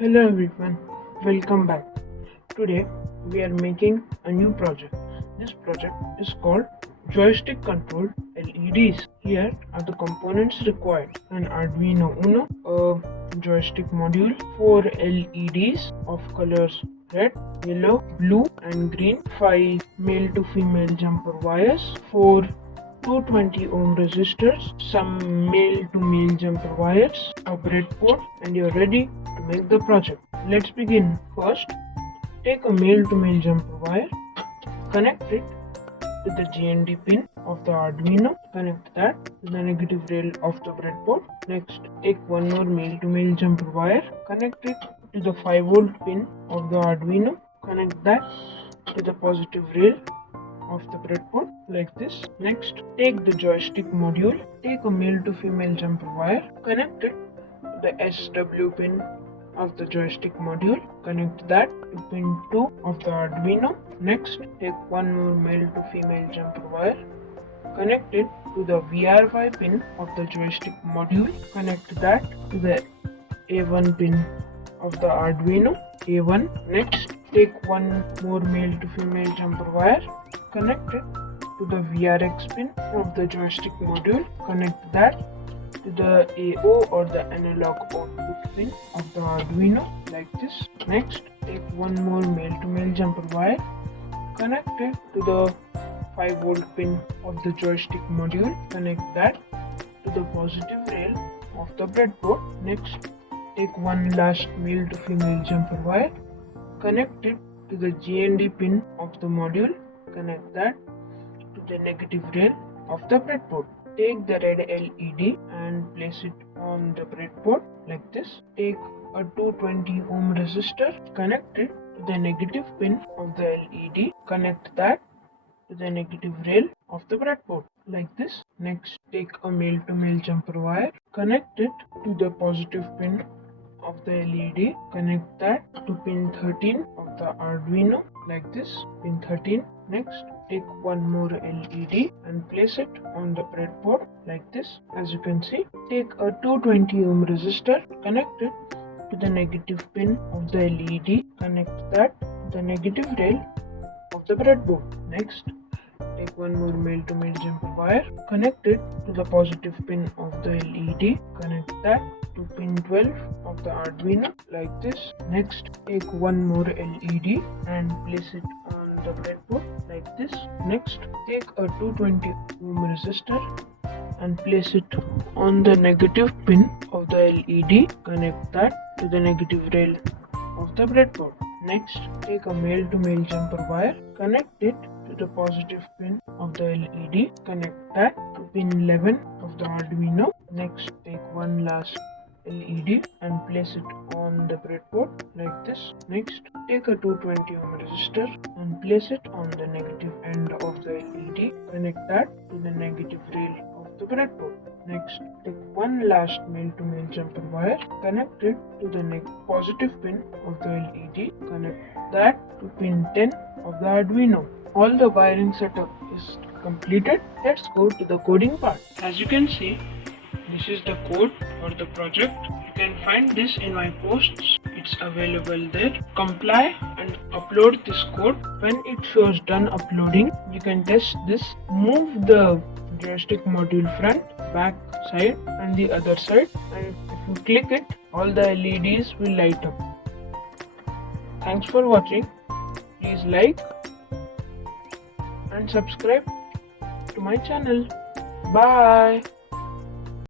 Hello everyone, welcome back. Today we are making a new project. This project is called Joystick Control LEDs. Here are the components required: an Arduino UNO, a joystick module, 4 LEDs of colors red, yellow, blue and green, 5 male to female jumper wires, 4 220 ohm resistors, some male to male jumper wires, a breadboard, and you're ready to make the project. Let's begin. First, take a male to male jumper wire, connect it to the GND pin of the Arduino, connect that to the negative rail of the breadboard. Next, take one more male to male jumper wire, connect it to the 5V pin of the Arduino, connect that to the positive rail of the breadboard like this. Next, take the joystick module, take a male to female jumper wire, connect it to the SW pin of the joystick module, connect that to pin 2 of the Arduino. Next, take one more male to female jumper wire, connect it to the VRY pin of the joystick module, connect that to the A1 pin of the Arduino A1. Next, take one more male to female jumper wire, connect it to the VRX pin of the joystick module, connect that to the AO or the analog output pin of the Arduino like this. Next, take one more male to male jumper wire, connect it to the 5V pin of the joystick module, connect that to the positive rail of the breadboard. Next, take one last male to female jumper wire, connect it to the GND pin of the module, connect that to the negative rail of the breadboard. Take the red LED and place it on the breadboard like this. Take a 220 ohm resistor, connect it to the negative pin of the LED, connect that to the negative rail of the breadboard like this. Next, take a male to male jumper wire, connect it to the positive pin of the LED, connect that to pin 13 of the Arduino like this, pin 13. Next, take one more LED and place it on the breadboard like this. As you can see, take a 220 ohm resistor, connect it to the negative pin of the LED, connect that to the negative rail of the breadboard. Next, take one more male to male jumper wire, connect it to the positive pin of the LED, connect that to pin 12 of the Arduino like this. Next, take one more LED and place it on the breadboard like this. Next, take a 220 ohm resistor and place it on the negative pin of the LED, connect that to the negative rail of the breadboard. Next, take a male to male jumper wire, connect it to the positive pin of the LED, connect that to pin 11 of the Arduino. Next, take one last LED and place it on the breadboard like this. Next, take a 220 ohm resistor and place it on the negative end of the LED, connect that to the negative rail of the breadboard. Next, take one last male to male jumper wire, connect it to the positive pin of the LED, connect that to pin 10 of the Arduino. All the wiring setup is completed. Let's go to the coding part. As you can see, this is the code for the project. You can find this in my posts. It's available there. Compile and upload this code. When it shows done uploading, you can test this. Move the joystick module front, back, side and the other side, and if you click it, all the LEDs will light up. Thanks for watching. Please like and subscribe to my channel. Bye.